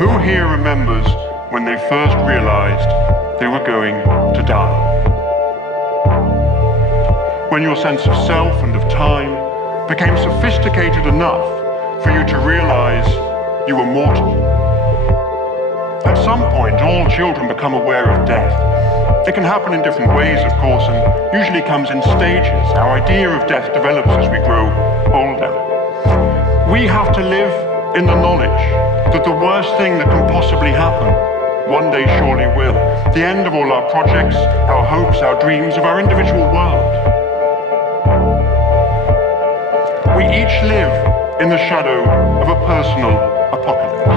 Who here remembers when they first realized they were going to die? When your sense of self and of time became sophisticated enough for you to realize you were mortal. At some point, all children become aware of death. It can happen in different ways, of course, and usually comes in stages. Our idea of death develops as we grow older. We have to live in the knowledge that the worst thing that can possibly happen one day surely will. The end of all our projects, our hopes, our dreams, of our individual world. We each live in the shadow of a personal apocalypse.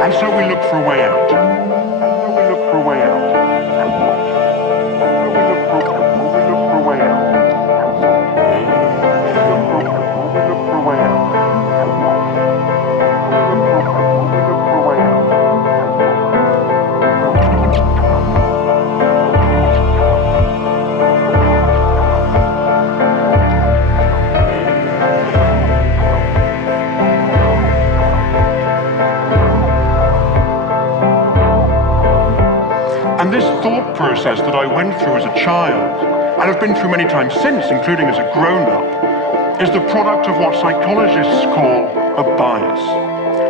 And so we look for a way out. We look for a way out. We look for a way out. And this thought process that I went through as a child, and have been through many times since, including as a grown-up, is the product of what psychologists call a bias.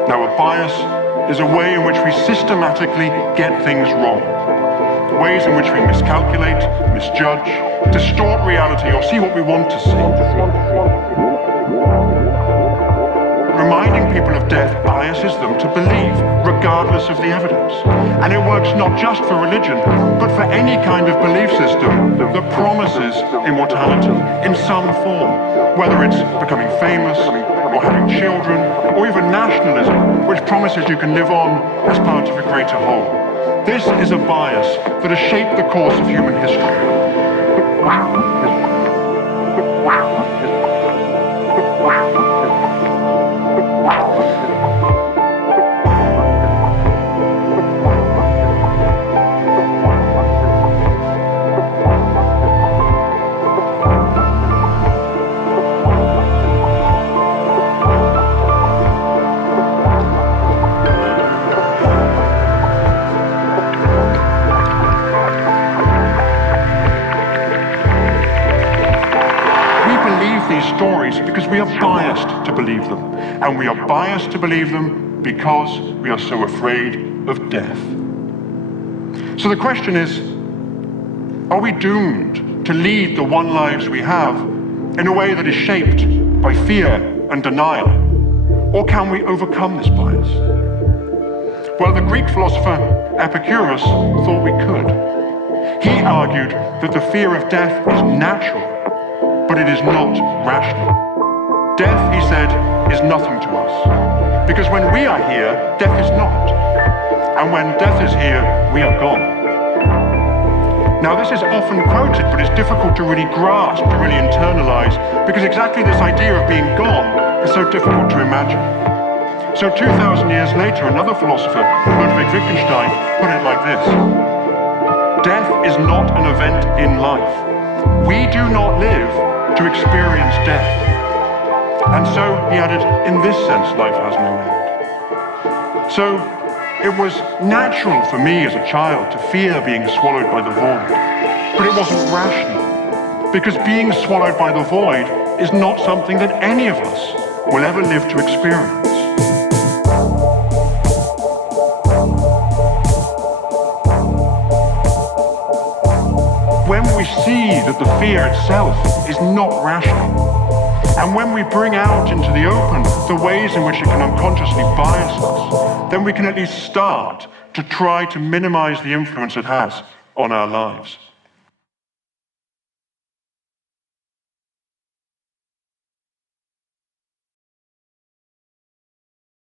Now, a bias is a way in which we systematically get things wrong. Ways in which we miscalculate, misjudge, distort reality, or see what we want to see. Reminding people of death biases them to believe, regardless of the evidence. And it works not just for religion, but for any kind of belief system that promises immortality in some form, whether it's becoming famous, or having children, or even nationalism, which promises you can live on as part of a greater whole. This is a bias that has shaped the course of human history. Stories because we are biased to believe them, and we are biased to believe them because we are so afraid of death. So the question is, are we doomed to lead the one lives we have in a way that is shaped by fear and denial, or can we overcome this bias? Well, the Greek philosopher Epicurus thought we could. He argued that the fear of death is natural, but it is not rational. Death, he said, is nothing to us. Because when we are here, death is not. And when death is here, we are gone. Now, this is often quoted, but it's difficult to really grasp, to really internalize, because exactly this idea of being gone is so difficult to imagine. So 2,000 years later, another philosopher, Ludwig Wittgenstein, put it like this: death is not an event in life. We do not live to experience death. And so, he added, in this sense, life has no end. So, it was natural for me as a child to fear being swallowed by the void, but it wasn't rational, because being swallowed by the void is not something that any of us will ever live to experience. When we see that the fear itself is not rational, and when we bring out into the open the ways in which it can unconsciously bias us, then we can at least start to try to minimize the influence it has on our lives.